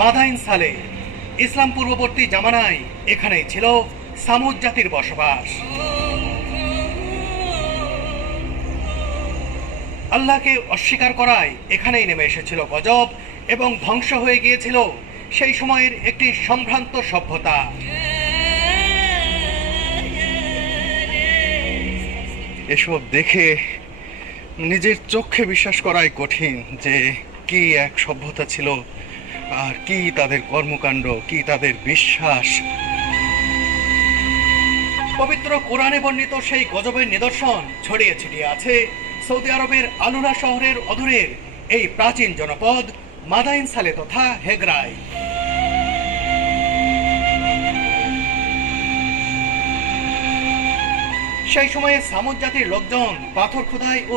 মাদাইন সালে ইসলাম পূর্ববর্তী জামানায় এখানেই ছিল সামুদ জাতির বসবাস। আল্লাহকে অস্বীকার করায় এখানেই নেমে এসেছিল গজব এবং ধ্বংস হয়ে গিয়েছিল সেই সময়ের একটি সম্ভ্রান্ত সভ্যতা। এসব দেখে নিজের চোখে বিশ্বাস করাই কঠিন যে কি এক সভ্যতা ছিল, আর কি তাদের কর্মকাণ্ড, কি তাদের বিশ্বাস। পবিত্র কোরআনে বর্ণিত সেই গজবের নিদর্শন ছড়িয়ে ছিটিয়ে আছে সৌদি আরবের আলুরা শহরের অদূরের এই প্রাচীন জনপদ মাদাইন সালে তথা হেগরায়। সেই সময়ে সামুদ জাতির লোকজন পাথর খোদাই ও